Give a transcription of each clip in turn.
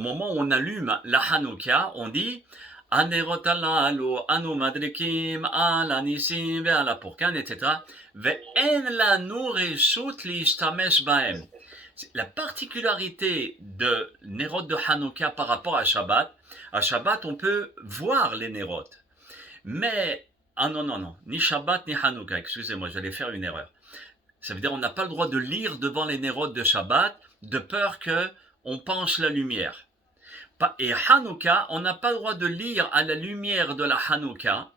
au moment où on allume la Hanouka, on dit Anerot alalu anu madrikim ala nisim ve'ala purkan, etc. Ve'en lanu reshut lishtamesh bahem. La particularité de Nerot de Hanouka par rapport à Shabbat, on peut voir les Nerot. Mais, ah non, non, non, ni Shabbat ni Hanouka, excusez-moi, j'allais faire une erreur. Ça veut dire qu'on n'a pas le droit de lire devant les Nerot de Shabbat, de peur qu'on penche la lumière. Et Hanouka, on n'a pas le droit de lire à la lumière de la Hanouka,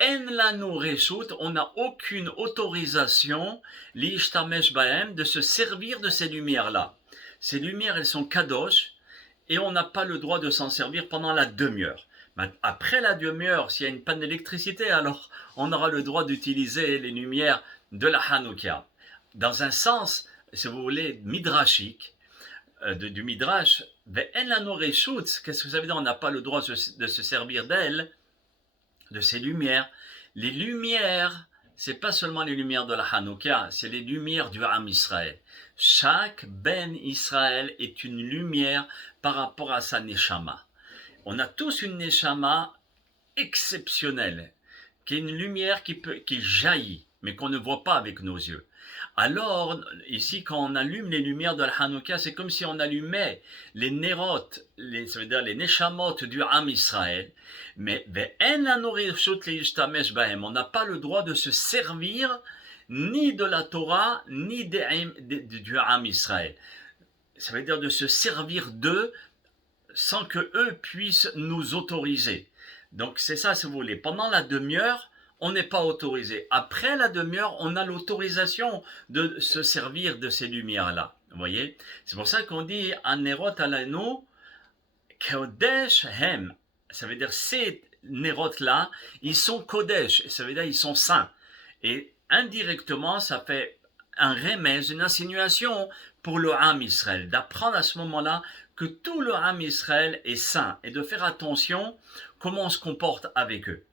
En lanu reshut, on n'a aucune autorisation, l'ishtamesh bahem, de se servir de ces lumières-là. Ces lumières, elles sont kadosh, et on n'a pas le droit de s'en servir pendant la demi-heure. Après la demi-heure, s'il y a une panne d'électricité, alors on aura le droit d'utiliser les lumières de la Hanouka. Dans un sens, si vous voulez, midrashique, du midrash, qu'est-ce que ça veut dire? On n'a pas le droit de se servir d'elles, de ces lumières. Les lumières, c'est pas seulement les lumières de la Hanouka, c'est les lumières du Am Israël. Chaque Ben Israël est une lumière par rapport à sa Neshama. On a tous une Neshama exceptionnelle, qui est une lumière qui jaillit, mais qu'on ne voit pas avec nos yeux. Alors, ici, quand on allume les lumières de la Hanouka, c'est comme si on allumait les Nerot, ça veut dire les Neshamot du Am Israël, mais on n'a pas le droit de se servir ni de la Torah, ni du Am Israël. Ça veut dire de se servir d'eux sans que eux puissent nous autoriser. Donc c'est ça, si vous voulez. Pendant la demi-heure, on n'est pas autorisé. Après la demi-heure, on a l'autorisation de se servir de ces lumières-là. Vous voyez? C'est pour ça qu'on dit Anerot alanu kodesh hem. Ça veut dire ces Nerot-là, ils sont kodesh. Ça veut dire ils sont saints. Et indirectement, ça fait un remèze, une insinuation pour le Ham Israël, d'apprendre à ce moment-là que tout le Ham Israël est saint et de faire attention comment on se comporte avec eux.